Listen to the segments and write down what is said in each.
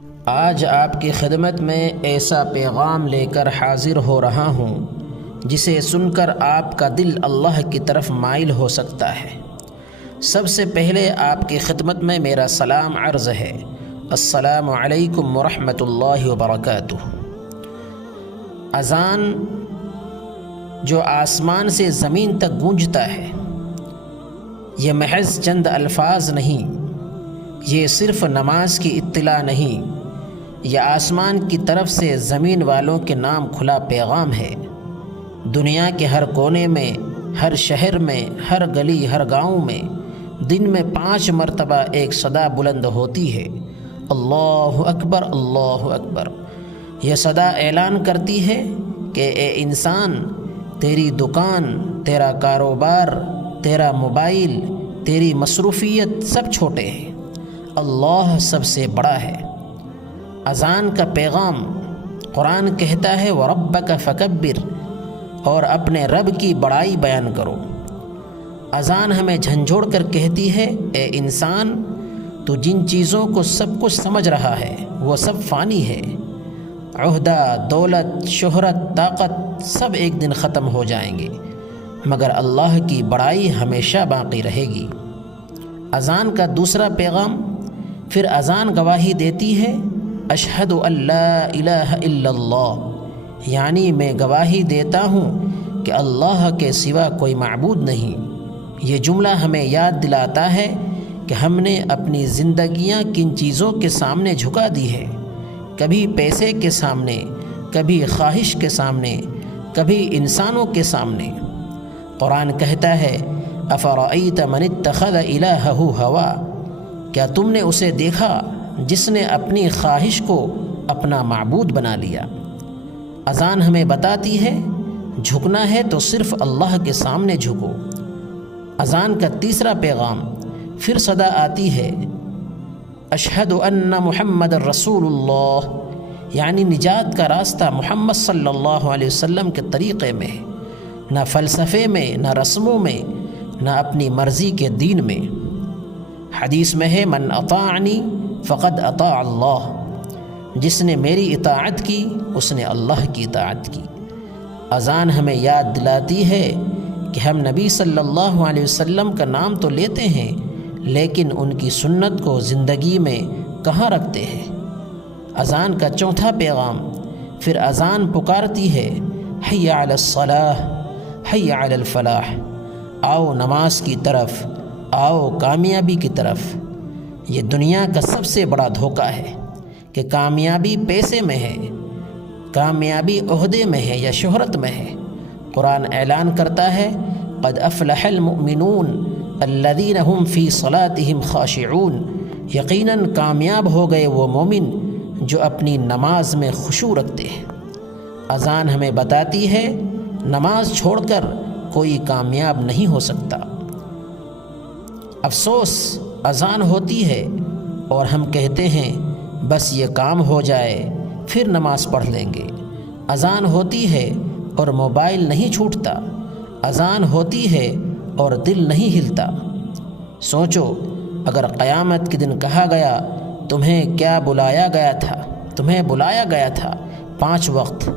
آج آپ کی خدمت میں ایسا پیغام لے کر حاضر ہو رہا ہوں جسے سن کر آپ کا دل اللہ کی طرف مائل ہو سکتا ہے۔ سب سے پہلے آپ کی خدمت میں میرا سلام عرض ہے۔ السلام علیکم ورحمۃ اللہ وبرکاتہ۔ اذان جو آسمان سے زمین تک گونجتا ہے، یہ محض چند الفاظ نہیں، یہ صرف نماز کی اطلاع نہیں، یہ آسمان کی طرف سے زمین والوں کے نام کھلا پیغام ہے۔ دنیا کے ہر کونے میں، ہر شہر میں، ہر گلی، ہر گاؤں میں دن میں 5 مرتبہ ایک صدا بلند ہوتی ہے، اللہ اکبر، اللہ اکبر۔ یہ صدا اعلان کرتی ہے کہ اے انسان، تیری دکان، تیرا کاروبار، تیرا موبائل، تیری مصروفیت سب چھوٹے ہیں، اللہ سب سے بڑا ہے۔ اذان کا پیغام، قرآن کہتا ہے وَرَبَّكَ فَكَبِّرْ، اور اپنے رب کی بڑائی بیان کرو۔ اذان ہمیں جھنجھوڑ کر کہتی ہے اے انسان، تو جن چیزوں کو سب کچھ سمجھ رہا ہے وہ سب فانی ہے، عہدہ، دولت، شہرت، طاقت سب ایک دن ختم ہو جائیں گے، مگر اللہ کی بڑائی ہمیشہ باقی رہے گی۔ اذان کا دوسرا پیغام، پھر اذان گواہی دیتی ہے اشہد ان لا الہ الا اللہ، یعنی میں گواہی دیتا ہوں کہ اللہ کے سوا کوئی معبود نہیں۔ یہ جملہ ہمیں یاد دلاتا ہے کہ ہم نے اپنی زندگیاں کن چیزوں کے سامنے جھکا دی ہے، کبھی پیسے کے سامنے، کبھی خواہش کے سامنے، کبھی انسانوں کے سامنے۔ قرآن کہتا ہے افرأیت من اتخذ الہہ ہوا، کیا تم نے اسے دیکھا جس نے اپنی خواہش کو اپنا معبود بنا لیا۔ اذان ہمیں بتاتی ہے جھکنا ہے تو صرف اللہ کے سامنے جھکو۔ اذان کا تیسرا پیغام، پھر صدا آتی ہے اشہد ان محمد رسول اللہ، یعنی نجات کا راستہ محمد صلی اللہ علیہ وسلم کے طریقے میں ہے، نہ فلسفے میں، نہ رسموں میں، نہ اپنی مرضی کے دین میں۔ حدیث میں ہے من اطاعنی فقد اطاع اللہ، جس نے میری اطاعت کی اس نے اللہ کی اطاعت کی۔ اذان ہمیں یاد دلاتی ہے کہ ہم نبی صلی اللہ علیہ وسلم کا نام تو لیتے ہیں لیکن ان کی سنت کو زندگی میں کہاں رکھتے ہیں۔ اذان کا چوتھا پیغام، پھر اذان پکارتی ہے حی علی الصلاح، حی علی الفلاح، آؤ نماز کی طرف، آؤ کامیابی کی طرف۔ یہ دنیا کا سب سے بڑا دھوکہ ہے کہ کامیابی پیسے میں ہے، کامیابی عہدے میں ہے یا شہرت میں ہے۔ قرآن اعلان کرتا ہے قد افلح المؤمنون الذین هم فی صلاتهم خاشعون، یقیناً کامیاب ہو گئے وہ مومن جو اپنی نماز میں خشوع رکھتے ہیں۔ اذان ہمیں بتاتی ہے نماز چھوڑ کر کوئی کامیاب نہیں ہو سکتا۔ افسوس، اذان ہوتی ہے اور ہم کہتے ہیں بس یہ کام ہو جائے پھر نماز پڑھ لیں گے۔ اذان ہوتی ہے اور موبائل نہیں چھوٹتا، اذان ہوتی ہے اور دل نہیں ہلتا۔ سوچو اگر قیامت کے دن کہا گیا تمہیں کیا بلایا گیا تھا، تمہیں بلایا گیا تھا 5 وقت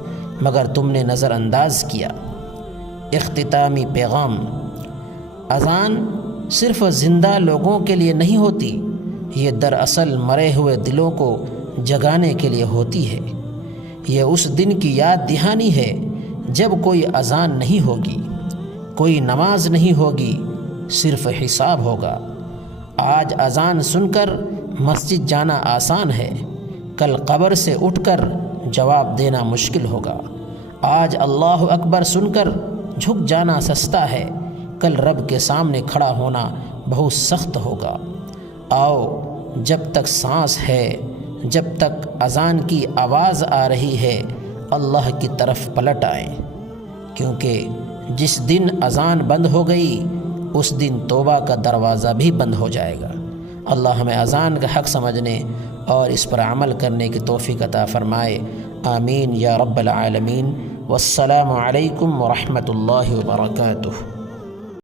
مگر تم نے نظر انداز کیا۔ اختتامی پیغام، اذان صرف زندہ لوگوں کے لیے نہیں ہوتی، یہ دراصل مرے ہوئے دلوں کو جگانے کے لیے ہوتی ہے۔ یہ اس دن کی یاد دہانی ہے جب کوئی اذان نہیں ہوگی، کوئی نماز نہیں ہوگی، صرف حساب ہوگا۔ آج اذان سن کر مسجد جانا آسان ہے، کل قبر سے اٹھ کر جواب دینا مشکل ہوگا۔ آج اللہ اکبر سن کر جھک جانا سستا ہے، کل رب کے سامنے کھڑا ہونا بہت سخت ہوگا۔ آؤ جب تک سانس ہے، جب تک اذان کی آواز آ رہی ہے، اللہ کی طرف پلٹ آئیں، کیونکہ جس دن اذان بند ہو گئی اس دن توبہ کا دروازہ بھی بند ہو جائے گا۔ اللہ ہمیں اذان کا حق سمجھنے اور اس پر عمل کرنے کی توفیق عطا فرمائے، آمین یا رب العالمین۔ والسلام علیکم ورحمۃ اللہ وبرکاتہ۔